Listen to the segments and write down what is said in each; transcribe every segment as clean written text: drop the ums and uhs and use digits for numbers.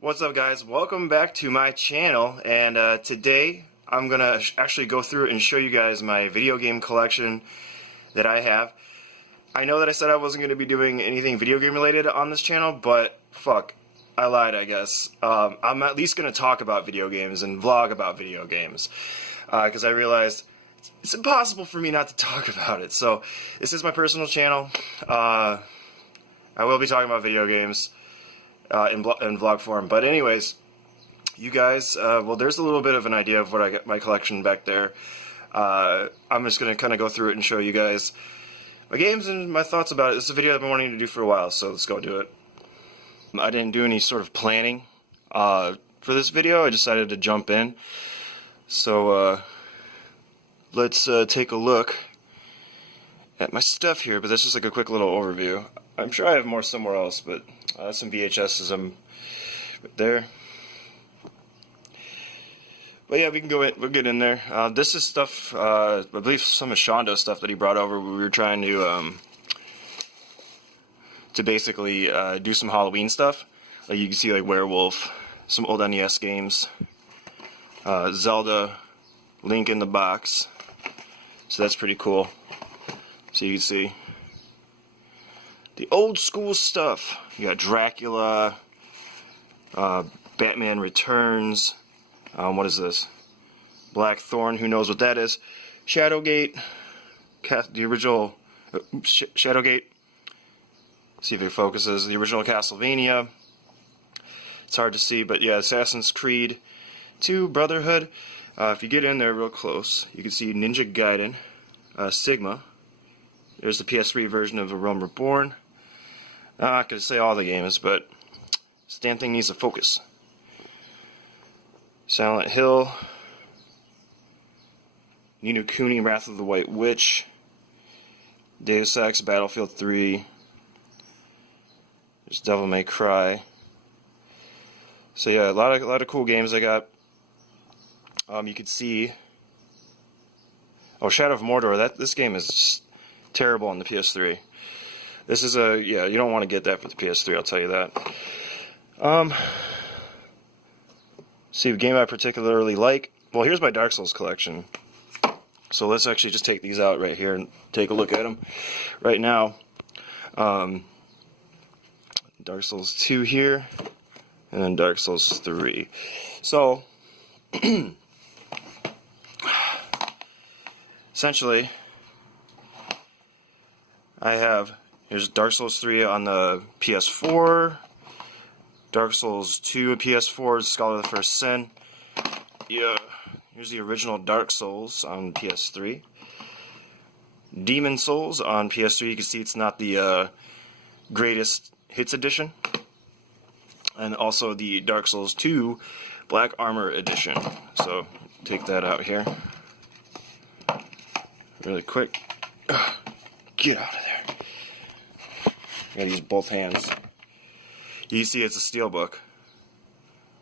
What's up, guys? Welcome back to my channel, and today I'm gonna actually go through and show you guys my video game collection that I have. I know that I said I wasn't gonna be doing anything video game related on this channel, but fuck, I lied, I guess. I'm at least gonna talk about video games and vlog about video games, because I realized it's impossible for me not to talk about it. So this is my personal channel. I will be talking about video games in vlog form. But anyways, you guys, well, there's a little bit of an idea of what I got my collection back there. I'm just going to kind of go through it and show you guys my games and my thoughts about it. This is a video I've been wanting to do for a while, so let's go do it. I didn't do any sort of planning for this video. I decided to jump in. So let's take a look at my stuff here, but that's just like a quick little overview. I'm sure I have more somewhere else, but some VHSs there. But yeah, we can go in, we'll get in there. This is stuff, I believe some of Shondo's stuff that he brought over. We were trying to basically do some Halloween stuff. Like you can see, like Werewolf, some old NES games, Zelda, Link in the Box. So that's pretty cool. So you can see the old school stuff. You got Dracula, Batman Returns. What is this? Blackthorn. Who knows what that is? Shadowgate. The original Shadowgate. See if it focuses. The original Castlevania. It's hard to see, but yeah, Assassin's Creed 2, Brotherhood. If you get in there real close, you can see Ninja Gaiden, Sigma. There's the PS3 version of A Realm Reborn. I'm not going to say all the games, but this damn thing needs to focus. Silent Hill, Ni no Kuni, Wrath of the White Witch, Deus Ex, Battlefield 3, there's Devil May Cry. So yeah, a lot of cool games I got. You could see, Shadow of Mordor. This game is just terrible on the PS3. This is yeah, you don't want to get that for the PS3, I'll tell you that. See, a game I particularly like. Well, here's my Dark Souls collection. So let's actually just take these out right here and take a look at them right now. Dark Souls 2 here, and then Dark Souls 3. So, essentially, here's Dark Souls 3 on the PS4, Dark Souls 2 on PS4, Scholar of the First Sin. Yeah, here's the original Dark Souls on PS3. Demon Souls on PS3. You can see it's not the greatest hits edition. And also the Dark Souls 2 Black Armor edition. So, take that out here really quick. Get out of there. I gotta use both hands. You see it's a steelbook,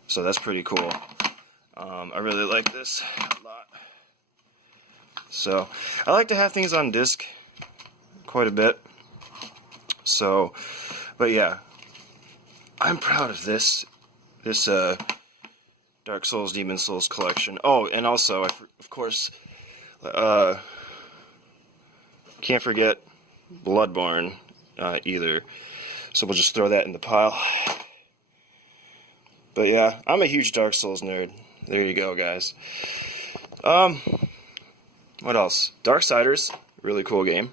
so that's pretty cool. I really like this a lot. So I like to have things on disc quite a bit. So, but yeah, I'm proud of this Dark Souls, Demon Souls collection. Oh, and also, of course, can't forget Bloodborne either. So we'll just throw that in the pile. But yeah, I'm a huge Dark Souls nerd. There you go, guys. What else? Darksiders, really cool game.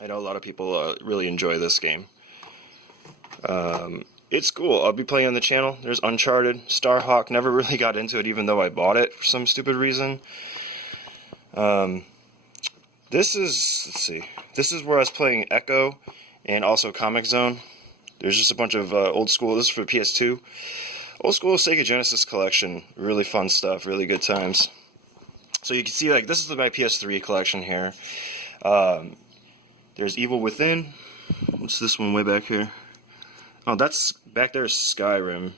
I know a lot of people really enjoy this game. It's cool. I'll be playing on the channel. There's Uncharted, Starhawk. Never really got into it, even though I bought it for some stupid reason. This is, let's see. This is where I was playing Echo and also Comic Zone. There's just a bunch of old school. This is for PS2. Old school Sega Genesis collection. Really fun stuff. Really good times. So you can see, like, this is my PS3 collection here. There's Evil Within. What's this one way back here? Oh, that's back there is Skyrim,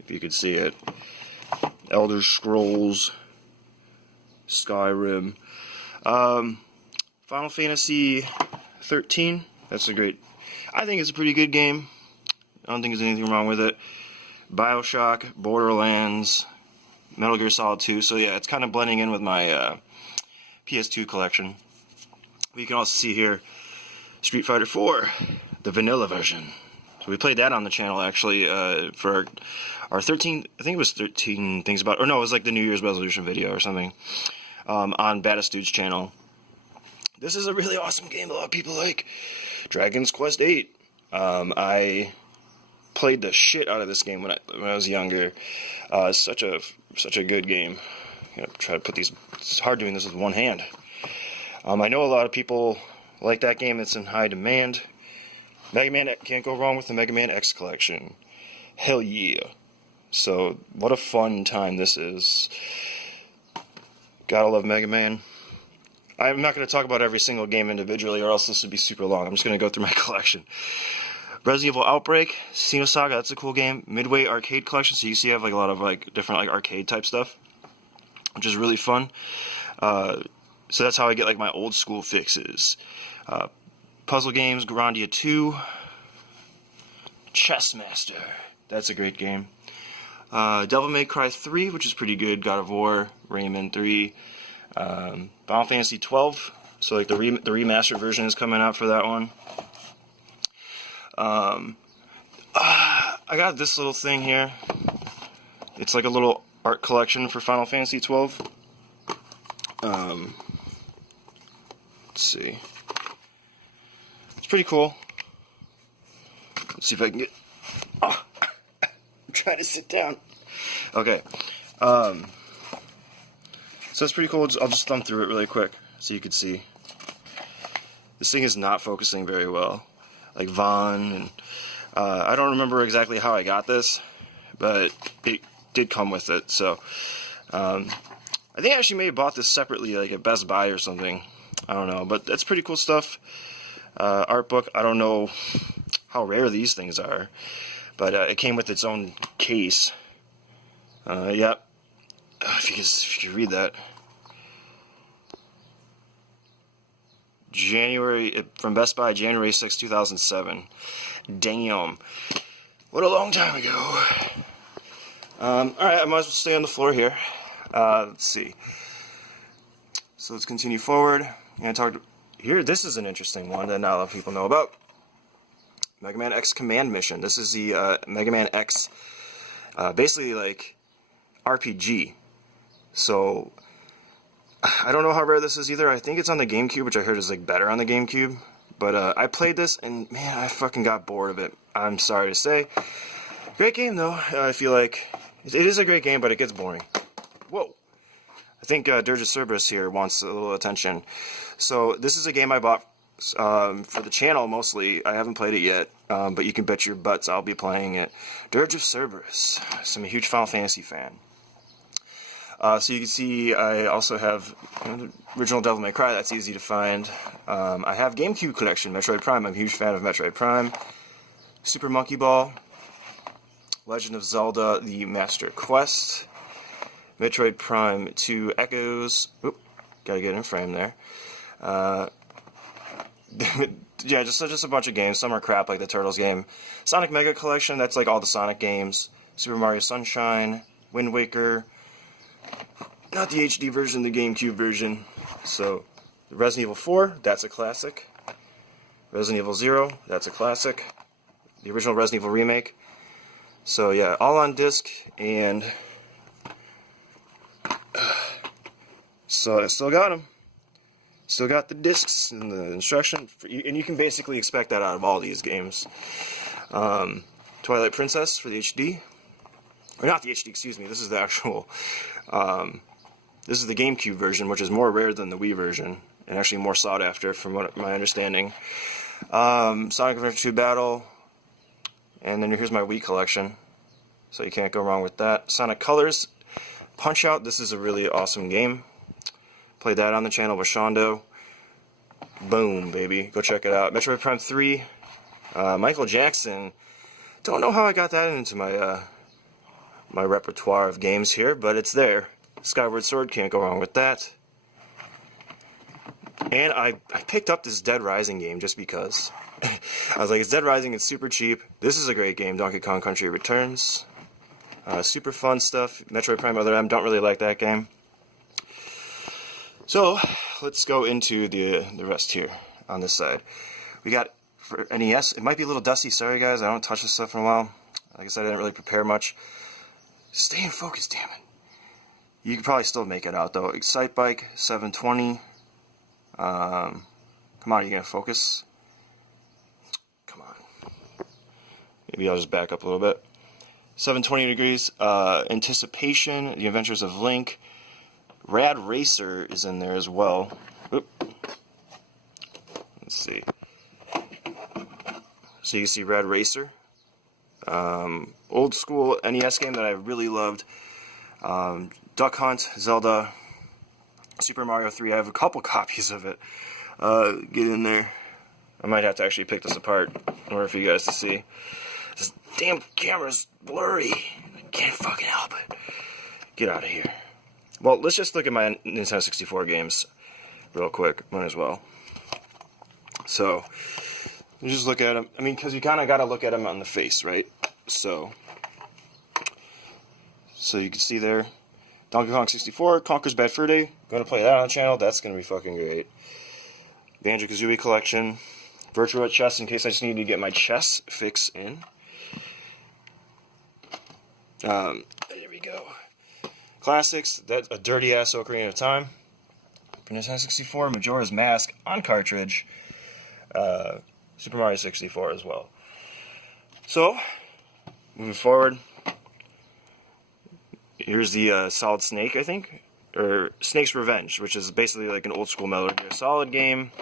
if you could see it. Elder Scrolls, Skyrim. Final Fantasy 13. That's a great. I think it's a pretty good game. I don't think there's anything wrong with it. BioShock, Borderlands, Metal Gear Solid 2. So yeah, it's kind of blending in with my PS2 collection. You can also see here Street Fighter 4, the vanilla version. So we played that on the channel actually for our 13, I think it was 13 things about, or no, it was like the New Year's resolution video or something on Baddest Dude's channel. This is a really awesome game. A lot of people like Dragon's Quest 8. I played the shit out of this game when I was younger. It's such a good game. I'm gonna try to put these. It's hard doing this with one hand. I know a lot of people like that game. It's in high demand. Mega Man, can't go wrong with the Mega Man X collection. Hell yeah. So, what a fun time this is. Gotta love Mega Man. I'm not going to talk about every single game individually, or else this would be super long. I'm just going to go through my collection. Resident Evil Outbreak, Xenosaga, that's a cool game. Midway Arcade Collection, so you see I have like a lot of like different like arcade type stuff, which is really fun. So that's how I get like my old school fixes. Puzzle games, Grandia 2, Chess Master, that's a great game. Devil May Cry 3, which is pretty good. God of War, Rayman 3, Final Fantasy 12. So like the remastered version is coming out for that one. I got this little thing here. It's like a little art collection for Final Fantasy 12. Let's see. It's pretty cool. Let's see if I can get. Oh, I'm trying to sit down. Okay. So it's pretty cool. I'll just thumb through it really quick so you can see. This thing is not focusing very well. Like Vaughn, and I don't remember exactly how I got this, but it did come with it. So I think I actually may have bought this separately, like at Best Buy or something. I don't know, but that's pretty cool stuff. Art book. I don't know how rare these things are, but it came with its own case. Yep. If you could read that. From Best Buy, January 6, 2007. Damn. What a long time ago. Alright, I might as well stay on the floor here. Let's see. So let's continue forward. I'm gonna talk here. This is an interesting one that not a lot of people know about. Mega Man X Command Mission. This is the Mega Man X, basically like RPG. So I don't know how rare this is either. I think it's on the GameCube, which I heard is like better on the GameCube. But I played this and man, I fucking got bored of it. I'm sorry to say. Great game though. I feel like it is a great game, but it gets boring. Whoa. I think Dirge of Cerberus here wants a little attention. So this is a game I bought for the channel mostly. I haven't played it yet, but you can bet your butts I'll be playing it. Dirge of Cerberus. So I'm a huge Final Fantasy fan. So you can see I also have the original Devil May Cry. That's easy to find. I have GameCube collection, Metroid Prime. I'm a huge fan of Metroid Prime. Super Monkey Ball. Legend of Zelda: The Master Quest. Metroid Prime 2 Echoes. Oop, gotta get in frame there. Yeah, just a bunch of games. Some are crap, like the Turtles game. Sonic Mega Collection, that's like all the Sonic games. Super Mario Sunshine, Wind Waker. Not the HD version, the GameCube version. So, Resident Evil 4, that's a classic. Resident Evil 0, that's a classic. The original Resident Evil remake. So yeah, all on disc, and so I still got them. Still got the discs and the instruction, and you can basically expect that out of all these games. Twilight Princess for the HD, or not the HD, excuse me. This is the actual. This is the GameCube version, which is more rare than the Wii version, and actually more sought after, from what my understanding. Sonic Adventure 2 Battle, and then here's my Wii collection, so you can't go wrong with that. Sonic Colors, Punch Out. This is a really awesome game. Played that on the channel with Shondo. Boom, baby. Go check it out. Metroid Prime 3. Michael Jackson. Don't know how I got that into my my repertoire of games here, but it's there. Skyward Sword, can't go wrong with that. And I picked up this Dead Rising game just because. I was like, it's Dead Rising, it's super cheap. This is a great game, Donkey Kong Country Returns. Super fun stuff. Metroid Prime Other M, don't really like that game. So, let's go into the rest here on this side. We got, for NES, it might be a little dusty, sorry guys, I don't touch this stuff in a while. Like I said, I didn't really prepare much. Stay in focus, damn it. You can probably still make it out though. Excite Bike 720. Come on, are you gonna focus? Come on. Maybe I'll just back up a little bit. 720 degrees. Anticipation. The Adventures of Link. Rad Racer is in there as well. Oop. Let's see. So you can see Rad Racer. Old school NES game that I really loved. Duck Hunt, Zelda, Super Mario 3. I have a couple copies of it. Get in there. I might have to actually pick this apart in order for you guys to see. This damn camera's blurry. I can't fucking help it. Get out of here. Well, let's just look at my Nintendo 64 games real quick. Might as well. So, you just look at them. I mean, because you kind of got to look at them on the face, right? So you can see there. Donkey Kong 64, Conker's Bad Fur Day. Going to play that on the channel. That's going to be fucking great. Banjo-Kazooie collection. Virtua Chess in case I just need to get my chess fix in. There we go. Classics. That's a dirty ass Ocarina of Time. For Nintendo 64, Majora's Mask on cartridge. Super Mario 64 as well. So, moving forward. Here's the Solid Snake, I think, or Snake's Revenge, which is basically like an old school Metal Gear Solid game.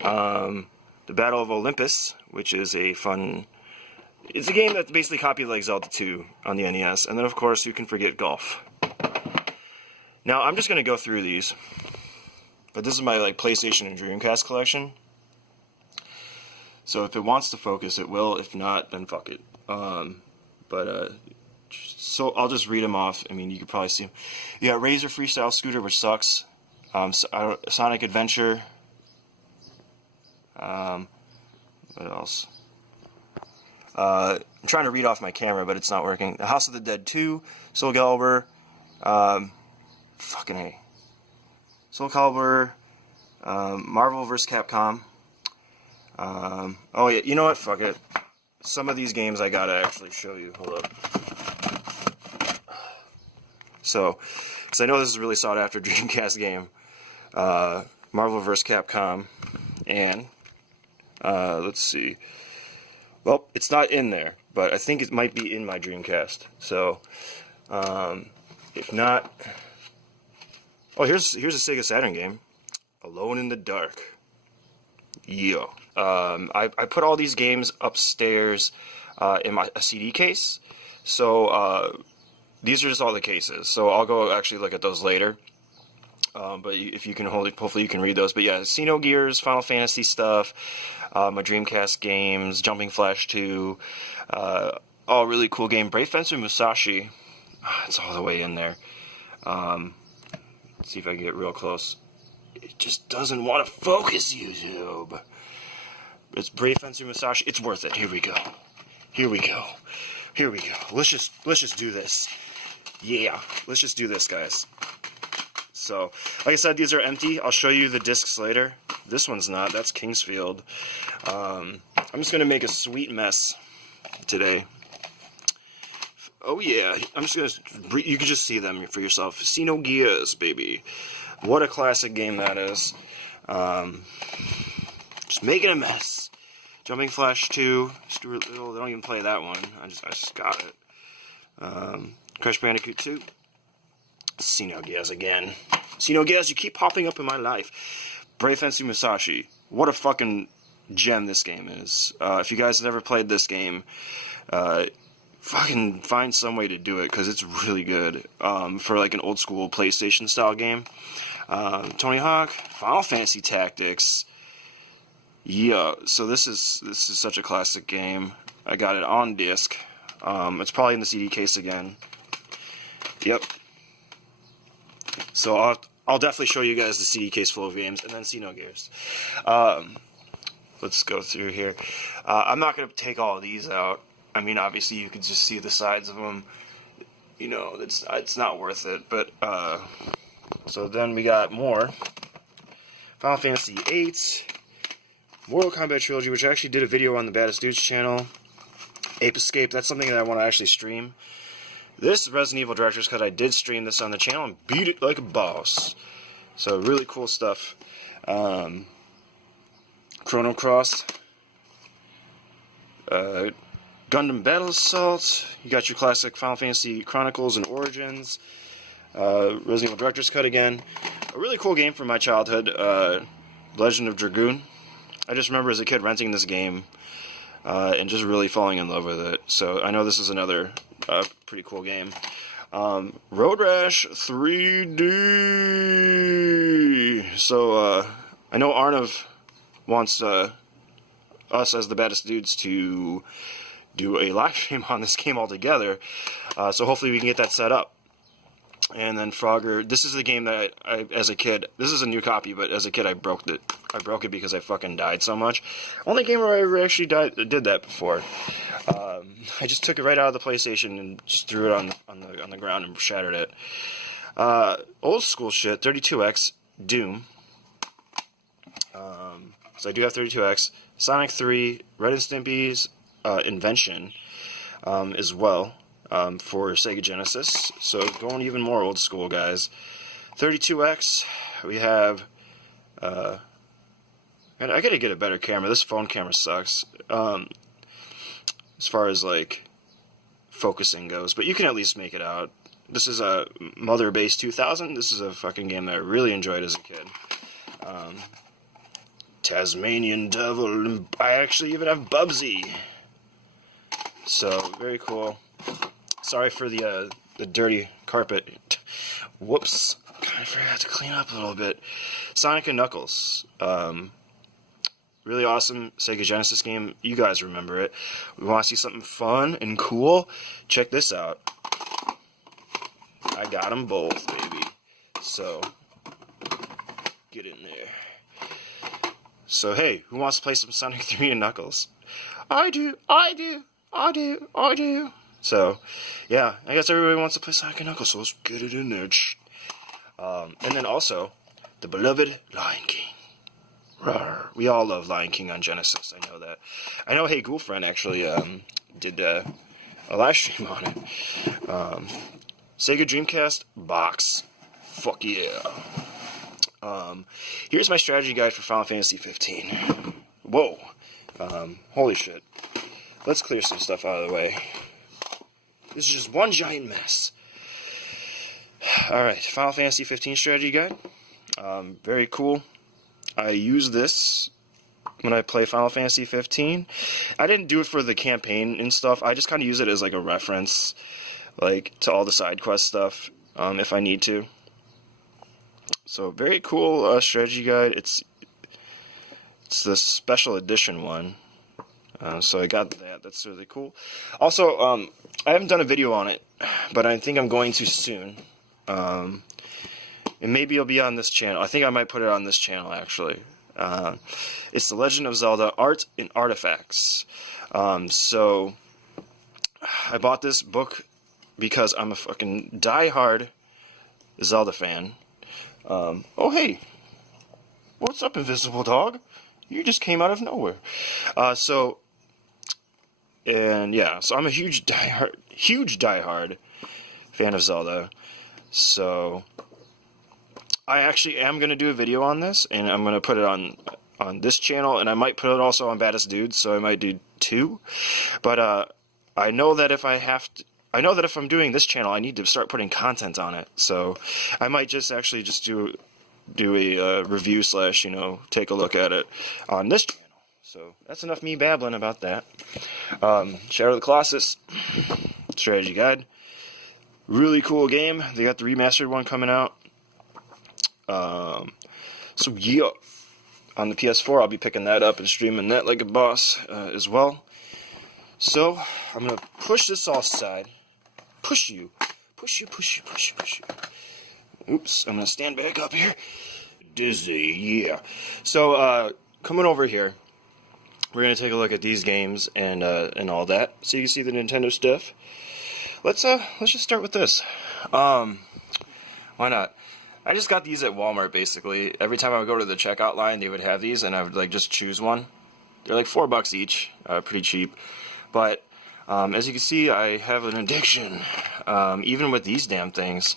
The Battle of Olympus, which is a fun. It's a game that's basically copied like Zelda 2 on the NES, and then of course you can forget golf. Now I'm just gonna go through these, but this is my like PlayStation and Dreamcast collection. So if it wants to focus, it will. If not, then fuck it. So I'll just read them off. I mean, you could probably see them. Yeah, Razor Freestyle Scooter, which sucks. Sonic Adventure. What else? I'm trying to read off my camera, but it's not working. The House of the Dead 2, Soul Calibur. Fucking A. Soul Calibur. Marvel vs. Capcom. Oh yeah, you know what? Fuck it. Some of these games I gotta actually show you. Hold up. So, because I know this is a really sought after Dreamcast game, Marvel vs. Capcom, and let's see. Well, it's not in there, but I think it might be in my Dreamcast. So, if not, oh, here's a Sega Saturn game, Alone in the Dark. Yeah. I put all these games upstairs in a CD case. So these are just all the cases. So I'll go actually look at those later. But if you can hopefully you can read those. But yeah, Xenogears, Final Fantasy stuff, my Dreamcast games, Jumping Flash 2, all really cool game. Brave Fencer Musashi, it's all the way in there. Let's see if I can get real close. It just doesn't want to focus, YouTube. It's Brave Fencer Musashi. It's worth it. Here we go. Here we go. Here we go. Let's just do this. Yeah, let's just do this, guys. So, like I said, these are empty. I'll show you the discs later. This one's not. That's Kingsfield. I'm just gonna make a sweet mess today. Oh yeah, I'm just gonna. You can just see them for yourself. Xenogears, baby. What a classic game that is. Just making a mess. Jumping Flash 2, Stuart Little. They don't even play that one. I just got it. Crash Bandicoot 2. Xenogears again. Xenogears, you keep popping up in my life. Brave Fencer Musashi. What a fucking gem this game is. If you guys have ever played this game, fucking find some way to do it, because it's really good. For like an old school PlayStation style game. Tony Hawk, Final Fantasy Tactics. Yeah, so this is such a classic game. I got it on disc. It's probably in the CD case again. Yep. So I'll definitely show you guys the CD case full of games, and then Xenogears. Let's go through here. I'm not going to take all of these out. I mean, obviously you can just see the sides of them. you know, it's not worth it. But so then we got more Final Fantasy VIII, Mortal Kombat Trilogy, which I actually did a video on the Baddest Dudes channel. Ape Escape, that's something that I want to actually stream. This Resident Evil Director's Cut, I did stream this on the channel and beat it like a boss. So really cool stuff. Chrono Cross, Gundam Battle Assault. You got your classic Final Fantasy Chronicles and Origins. Resident Evil Director's Cut again. A really cool game from my childhood. Legend of Dragoon. I just remember as a kid renting this game and just really falling in love with it. So I know this is another pretty cool game. Road Rash 3D. So I know Arnav wants us as the Baddest Dudes to do a live stream on this game altogether. So hopefully we can get that set up. And then Frogger, this is the game that I, as a kid, this is a new copy, but as a kid I broke it. I broke it because I fucking died so much. Only game where I ever actually did that before. I just took it right out of the PlayStation and just threw it on the ground and shattered it. Old school shit, 32X, Doom. So I do have 32X. Sonic 3, Red and Stimpy's Invention as well. For Sega Genesis, so going even more old school, guys. 32X, we have, I gotta get a better camera. This phone camera sucks, as far as, like, focusing goes, but you can at least make it out. This is a Mother Base 2000. This is a fucking game that I really enjoyed as a kid. Tasmanian Devil, and I actually even have Bubsy. So, very cool. Sorry for the dirty carpet. Whoops. I forgot to clean up a little bit. Sonic and Knuckles. Really awesome Sega Genesis game. You guys remember it. We want to see something fun and cool? Check this out. I got them both, baby. So, get in there. So, hey, who wants to play some Sonic 3 and Knuckles? I do. So, yeah, I guess everybody wants to play Sonic and Knuckles, so let's get it in there. And then also, the beloved Lion King. Rawr. We all love Lion King on Genesis, I know that. I know Hey Ghoulfriend actually did a live stream on it. Sega Dreamcast box. Fuck yeah. Here's my strategy guide for Final Fantasy 15. Whoa. Holy shit. Let's clear some stuff out of the way. This is just one giant mess. Alright, Final Fantasy 15 strategy guide. Very cool. I use this when I play Final Fantasy 15. I didn't do it for the campaign and stuff. I just kind of use it as like a reference, like to all the side quest stuff, if I need to. So very cool strategy guide. It's the special edition one. So I got that. That's really cool. Also, I haven't done a video on it, but I think I'm going to soon. And maybe it'll be on this channel. I think I might put it on this channel, actually. It's The Legend of Zelda Art and Artifacts. So I bought this book because I'm a fucking die-hard Zelda fan. Oh, hey. What's up, Invisible Dog? You just came out of nowhere. And yeah, so I'm a huge diehard fan of Zelda. So I actually am going to do a video on this, and I'm going to put it on this channel, and I might put it also on Baddest Dudes, so I might do two. But I know that if I'm doing this channel, I need to start putting content on it. So I might just do a review / take a look at it on this channel. So that's enough me babbling about that. Shadow of the Colossus strategy guide. Really cool game. They got the remastered one coming out. So yeah, on the PS4 I'll be picking that up and streaming that like a boss as well. So I'm gonna push this all aside. Push you. Oops, I'm gonna stand back up here. Dizzy, yeah. So coming over here, we're going to take a look at these games and all that, so you can see the Nintendo stuff. let's just start with this. Why not? I just got these at Walmart, basically. Every time I would go to the checkout line, they would have these, and I would like just choose one. They're like $4 each, pretty cheap. But as you can see, I have an addiction, even with these damn things.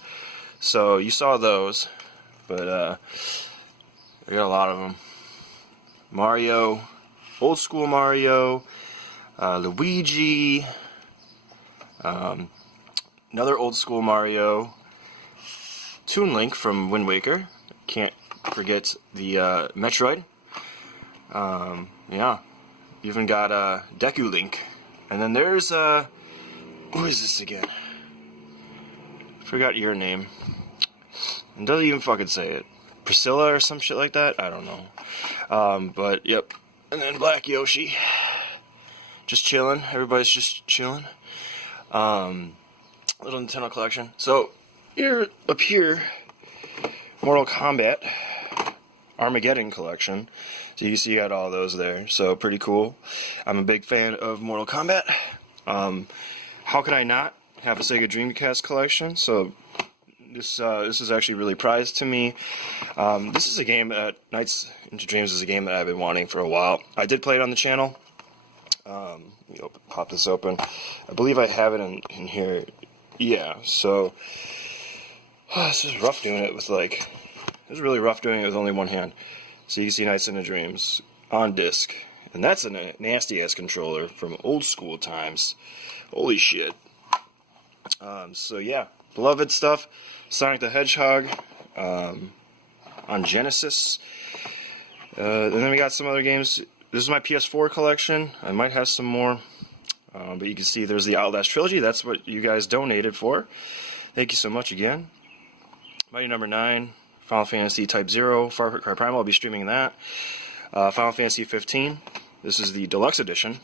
So you saw those, but I got a lot of them. Mario, old school Mario, Luigi, another old school Mario, Toon Link from Wind Waker. Can't forget the Metroid. Yeah, even got Deku Link, and then there's who is this again? Forgot your name. It doesn't even fucking say it. Priscilla or some shit like that. I don't know. But yep. And then Black Yoshi. Just chilling. Everybody's just chilling. Little Nintendo collection. So here up here, Mortal Kombat Armageddon collection. So you can see you got all those there. So pretty cool. I'm a big fan of Mortal Kombat. How could I not have a Sega Dreamcast collection? So this is actually really prized to me. This is a game that Nights into Dreams is a game that I've been wanting for a while. I did play it on the channel. Let me pop this open. I believe I have it in here. Yeah. So this is rough doing it with like. This is really rough doing it with only one hand. So you can see Nights into Dreams on disc, and that's a nasty ass controller from old school times. Holy shit. So yeah, beloved stuff. Sonic the Hedgehog on Genesis. And then we got some other games. This is my PS4 collection. I might have some more. But you can see there's the Outlast Trilogy. That's what you guys donated for. Thank you so much again. Mighty Number 9, Final Fantasy Type 0, Far Cry Primal. I'll be streaming that. Final Fantasy 15. This is the Deluxe Edition.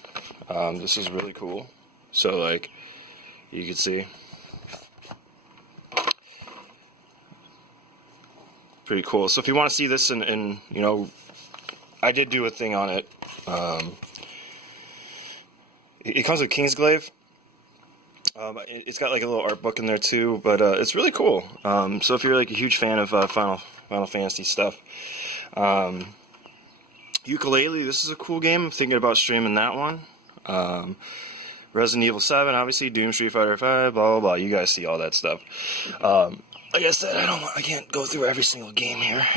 This is really cool. So, like, you can see. Pretty cool. So if you want to see this in you know, I did do a thing on it. It comes with Kingsglaive. It's got like a little art book in there too, but it's really cool. So if you're like a huge fan of Final Fantasy stuff, Ukulele, this is a cool game. I'm thinking about streaming that one. Resident Evil 7, obviously, Doom, Street Fighter 5, blah blah blah. You guys see all that stuff. Like I said, I can't go through every single game here.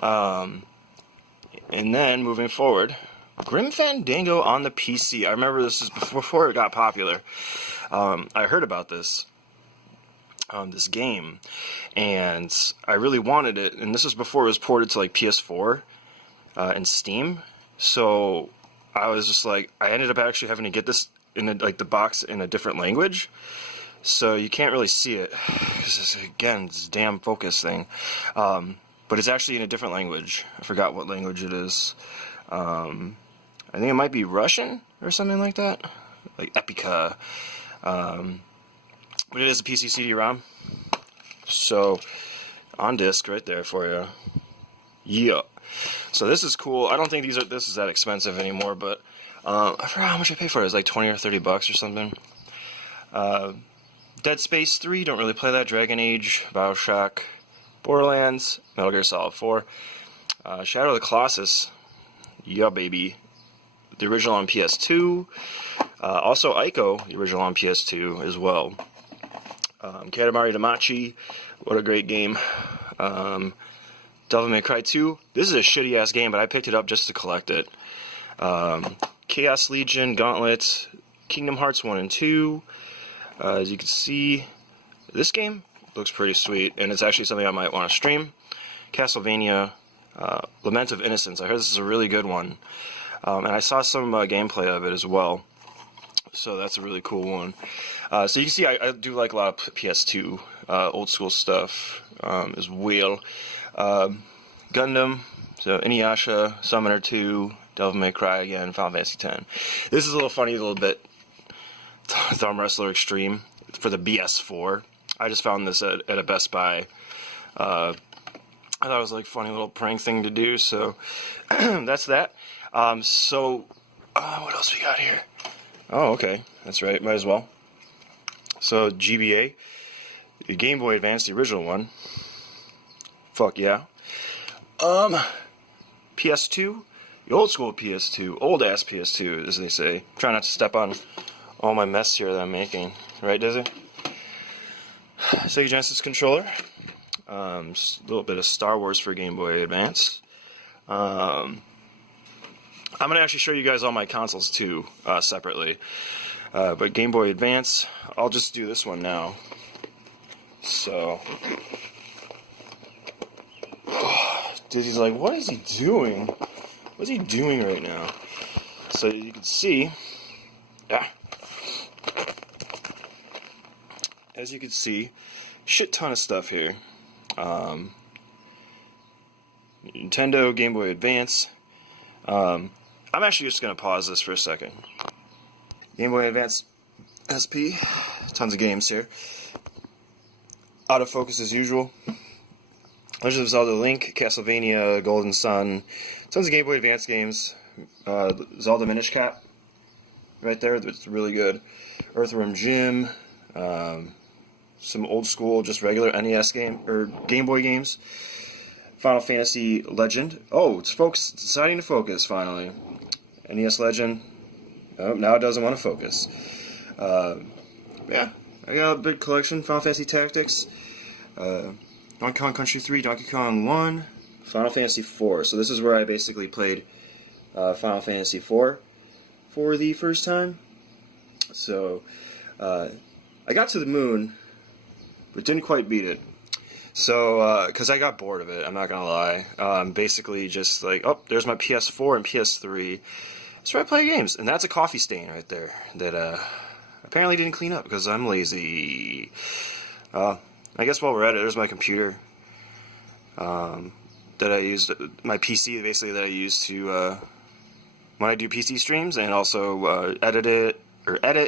And then moving forward, Grim Fandango on the PC. I remember this is before it got popular. I heard about this game, and I really wanted it. And this was before it was ported to like PS4 and Steam. So I was just like, I ended up actually having to get this in the box in a different language. So you can't really see it because again, it's a damn focus thing. But it's actually in a different language. I forgot what language it is. I think it might be Russian or something like that, like Epica. But it is a PC CD-ROM. So on disc right there for you. Yeah. So this is cool. I don't think this is that expensive anymore, but I forgot how much I paid for it. It was like $20 or $30 or something. Dead Space 3, don't really play that. Dragon Age, Bioshock, Borderlands, Metal Gear Solid 4, Shadow of the Colossus, yeah baby, the original on PS2, also Ico, the original on PS2 as well. Katamari Damacy, what a great game. Devil May Cry 2, this is a shitty ass game, but I picked it up just to collect it. Chaos Legion, Gauntlet, Kingdom Hearts 1 and 2. As you can see, this game looks pretty sweet, and it's actually something I might want to stream. Castlevania, Lament of Innocence. I heard this is a really good one, and I saw some gameplay of it as well, so that's a really cool one. So you can see I do like a lot of PS2 old school stuff as well. Gundam, so Inuyasha, Summoner 2, Devil May Cry again, Final Fantasy X. This is a little funny, a little bit. Thumb Wrestler Extreme for the BS4. I just found this at a Best Buy. I thought it was like a funny little prank thing to do, so that's that. What else we got here? Oh, okay, that's right, might as well. So GBA, the Game Boy Advance, the original one. Fuck yeah. PS2, the old school PS2, old ass PS2, as they say. Try not to step on all my mess here that I'm making. Right, Dizzy? Sega Genesis controller. Just a little bit of Star Wars for Game Boy Advance. I'm going to actually show you guys all my consoles too, separately. But Game Boy Advance, I'll just do this one now. So, Dizzy's like, what is he doing? What's he doing right now? So you can see, as you can see, shit ton of stuff here. Nintendo, Game Boy Advance. I'm actually just going to pause this for a second. Game Boy Advance SP, tons of games here. Out of focus as usual. Legend of Zelda Link, Castlevania, Golden Sun, tons of Game Boy Advance games. Zelda Minish Cap, right there, that's really good. Earthworm Jim, some old school, just regular NES game or Game Boy games. Final Fantasy Legend. Oh, it's deciding to focus finally. NES Legend. Oh, now it doesn't want to focus. Yeah, I got a big collection. Final Fantasy Tactics, Donkey Kong Country 3, Donkey Kong 1, Final Fantasy 4. So this is where I basically played Final Fantasy 4 for the first time. So I got to the moon, but didn't quite beat it. So, because I got bored of it, I'm not gonna lie. Basically just like, oh, there's my PS4 and PS3. That's where I play games, and that's a coffee stain right there that apparently didn't clean up because I'm lazy. I guess while we're at it, there's my computer that I used, my PC basically that I use to when I do PC streams, and also edit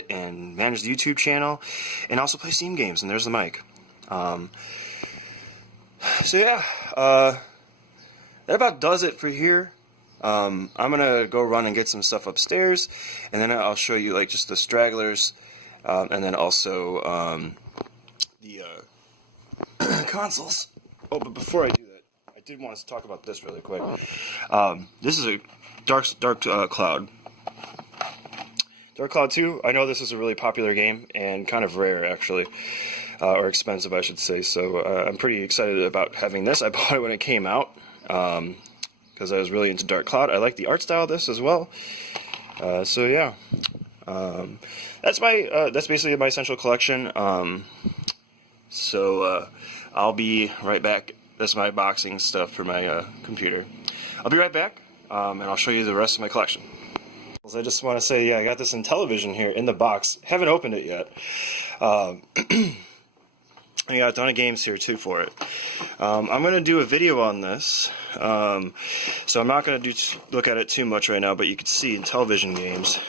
and manage the YouTube channel, and also play Steam games. And there's the mic. So yeah, that about does it for here. I'm gonna go run and get some stuff upstairs, and then I'll show you like just the stragglers, and then also the consoles. Oh, but before I do that, I did want to talk about this really quick. This is a Dark Cloud. Dark Cloud 2. I know this is a really popular game and kind of rare actually. Or expensive, I should say. So I'm pretty excited about having this. I bought it when it came out because I was really into Dark Cloud. I like the art style of this as well. So yeah, that's basically my essential collection. So I'll be right back. That's my boxing stuff for my computer. I'll be right back, and I'll show you the rest of my collection. I just want to say, yeah, I got this in television here in the box. Haven't opened it yet. I got a ton of games here too for it. I'm going to do a video on this, so I'm not going to look at it too much right now, but you can see in television games.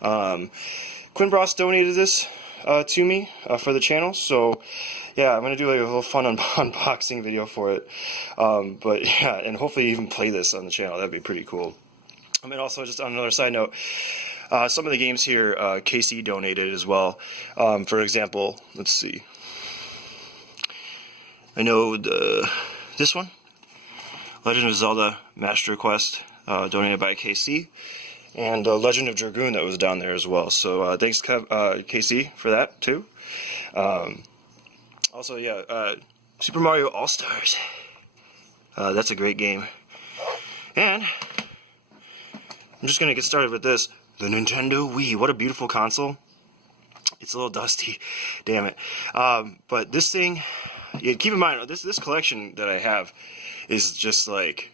Quinn Bross donated this to me for the channel, so yeah, I'm going to do like a little fun unboxing video for it. But yeah, and hopefully even play this on the channel. That'd be pretty cool. I mean, also just on another side note, some of the games here KC donated as well. For example, let's see. I know this one, Legend of Zelda Master Quest, donated by KC, and Legend of Dragoon that was down there as well. So thanks, KC, for that too. Also, yeah, Super Mario All Stars. That's a great game. And I'm just gonna get started with this. The Nintendo Wii. What a beautiful console. It's a little dusty, damn it. But this thing. Yeah, keep in mind, this collection that I have is just like,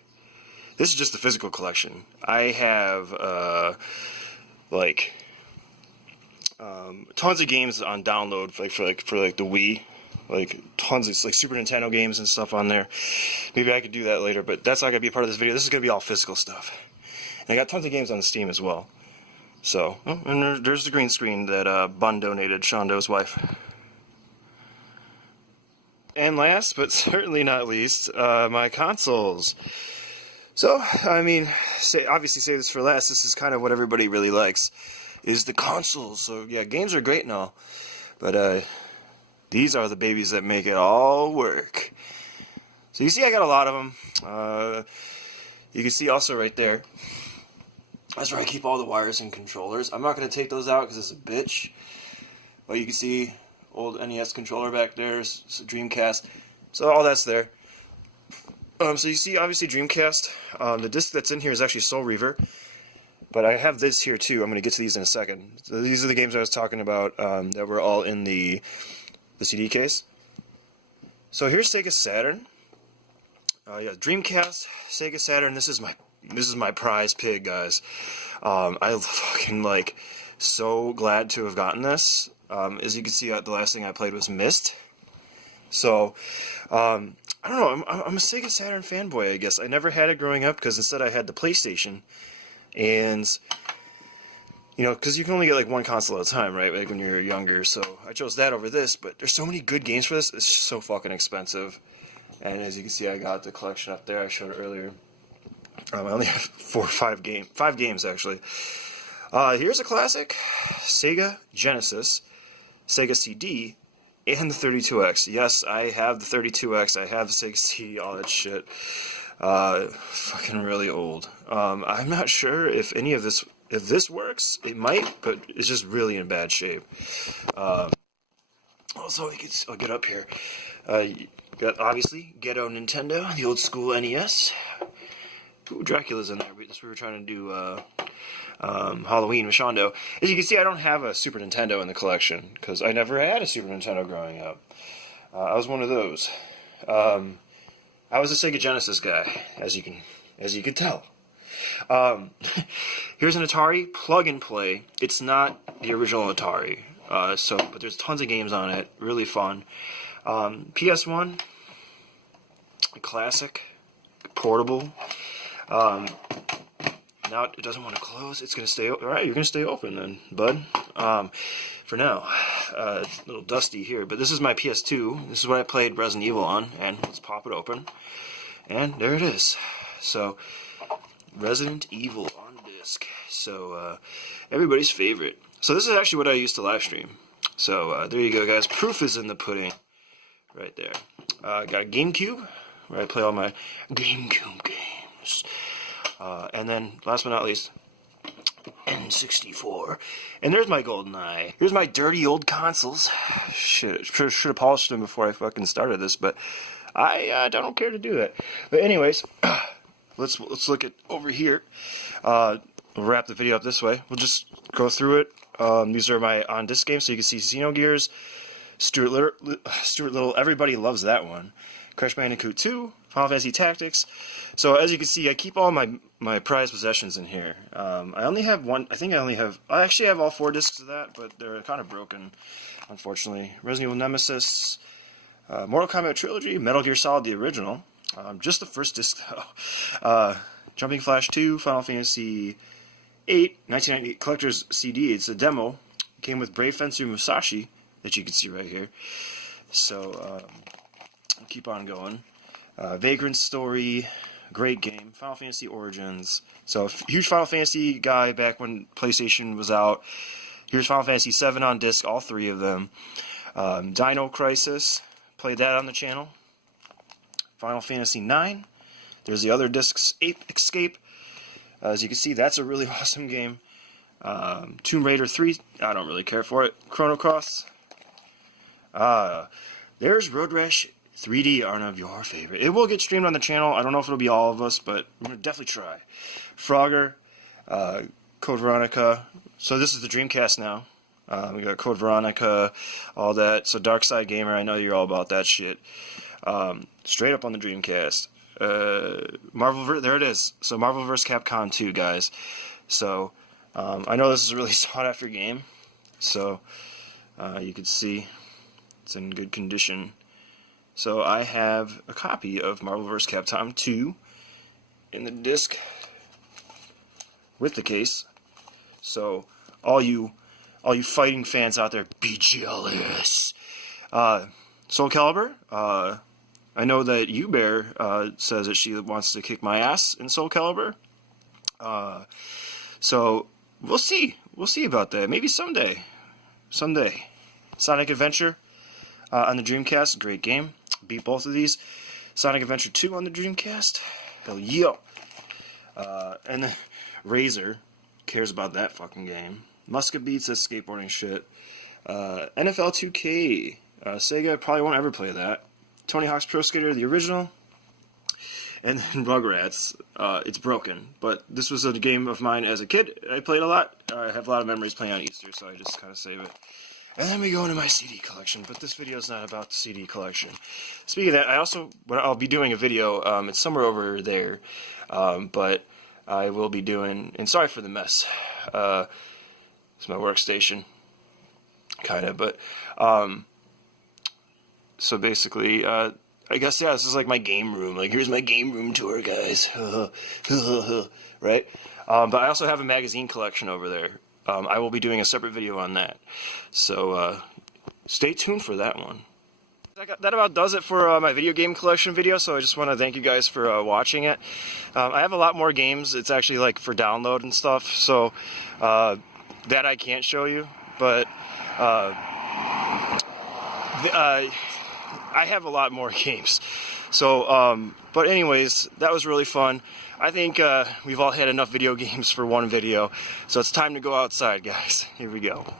this is just the physical collection. I have tons of games on download for the Wii, like tons of like Super Nintendo games and stuff on there. Maybe I could do that later, but that's not gonna be a part of this video. This is gonna be all physical stuff. And I got tons of games on Steam as well. So, oh, and there's the green screen that Bun donated, Shondo's wife. And last, but certainly not least, my consoles. So, I mean, obviously say this for last, this is kind of what everybody really likes, is the consoles. So, yeah, games are great and all, But these are the babies that make it all work. So you see I got a lot of them. You can see also right there, that's where I keep all the wires and controllers. I'm not going to take those out because it's a bitch. But you can see old NES controller back there, Dreamcast. So all that's there. So you see obviously Dreamcast. The disc that's in here is actually Soul Reaver. But I have this here too. I'm going to get to these in a second. So these are the games I was talking about that were all in the CD case. So here's Sega Saturn. Yeah, Dreamcast, Sega Saturn. This is my prize pig, guys. I fucking so glad to have gotten this. As you can see, the last thing I played was Myst. So I don't know. I'm a Sega Saturn fanboy, I guess. I never had it growing up because instead I had the PlayStation, and because you can only get one console at a time, right? When you're younger. So I chose that over this. But there's so many good games for this. It's so fucking expensive. And as you can see, I got the collection up there I showed earlier. I only have 5 games actually. Here's a classic, Sega Genesis, Sega CD, and the 32X. Yes, I have the 32X. I have the Sega CD, all that shit. Fucking really old. I'm not sure if any of this, if this works. It might, but it's just really in bad shape. Also, I'll get up here. Got obviously Ghetto Nintendo, the old school NES. Ooh, Dracula's in there. We were trying to do Halloween with Shondo. As you can see, I don't have a Super Nintendo in the collection because I never had a Super Nintendo growing up. I was one of those. I was a Sega Genesis guy, as you can tell. Here's an Atari plug and play. It's not the original Atari, but there's tons of games on it. Really fun. PS1, classic, portable. Now it doesn't want to close. It's going to stay open. Alright, you're going to stay open then, bud. For now. It's a little dusty here, but this is my PS2. This is what I played Resident Evil on, and let's pop it open. And there it is. So, Resident Evil on disc. So, everybody's favorite. So this is actually what I used to live stream. So, there you go, guys. Proof is in the pudding. Right there. Got a GameCube, where I play all my GameCube games. And then, last but not least, N64. And there's my GoldenEye. Here's my dirty old consoles. Shit, should have polished them before I fucking started this, but I don't care to do that. But anyways, let's look at over here. We'll wrap the video up this way. We'll just go through it. These are my on-disc games, so you can see Xenogears, Stuart Little, everybody loves that one. Crash Bandicoot 2, Final Fantasy Tactics. So as you can see, I keep all my prized possessions in here. I only have one. I actually have all 4 discs of that, but they're kind of broken, unfortunately. Resident Evil Nemesis, Mortal Kombat Trilogy, Metal Gear Solid the original, just the first disc though. Jumping Flash 2, Final Fantasy 8, 1998 Collector's CD. It's a demo. It came with Brave Fencer Musashi that you can see right here. So I'll keep on going. Vagrant Story, great game. Final Fantasy Origins. So huge Final Fantasy guy back when PlayStation was out. Here's Final Fantasy 7 on disc, all 3 of them. Dino Crisis, played that on the channel. Final Fantasy 9. There's the other discs, Ape Escape. As you can see, that's a really awesome game. Tomb Raider 3, I don't really care for it. Chrono Cross. There's Road Rash 3D, Arnav, your favorite. It will get streamed on the channel. I don't know if it'll be all of us, but I'm going to definitely try. Frogger, Code Veronica. So this is the Dreamcast now. We got Code Veronica, all that. So Dark Side Gamer, I know you're all about that shit. Straight up on the Dreamcast. There it is. So Marvel vs. Capcom 2, guys. So I know this is a really sought after game. So you can see it's in good condition. So I have a copy of Marvel vs. Capcom 2 in the disc with the case. So all you fighting fans out there, be jealous. Soul Calibur. I know that Ubear says that she wants to kick my ass in Soul Calibur. So we'll see. We'll see about that. Maybe someday. Sonic Adventure on the Dreamcast, great game. Beat both of these. Sonic Adventure 2 on the Dreamcast, hell yeah. And then Razor, cares about that fucking game. Musket Beats, that's skateboarding shit. NFL 2K, Sega probably won't ever play that. Tony Hawk's Pro Skater, the original. And then Rugrats, it's broken. But this was a game of mine as a kid. I played a lot. I have a lot of memories playing on Easter, so I just kind of save it. And then we go into my CD collection, but this video is not about the CD collection. Speaking of that, I'll be doing a video, it's somewhere over there, but I will be doing, and sorry for the mess, it's my workstation, kind of, but, so basically, I guess, yeah, this is like my game room, like, here's my game room tour, guys, right? But I also have a magazine collection over there. I will be doing a separate video on that, so stay tuned for that one. That about does it for my video game collection video, so I just want to thank you guys for watching it. I have a lot more games. It's actually like for download and stuff, so that I can't show you, but I have a lot more games. So, but anyways, that was really fun. I think we've all had enough video games for one video, so it's time to go outside, guys. Here we go.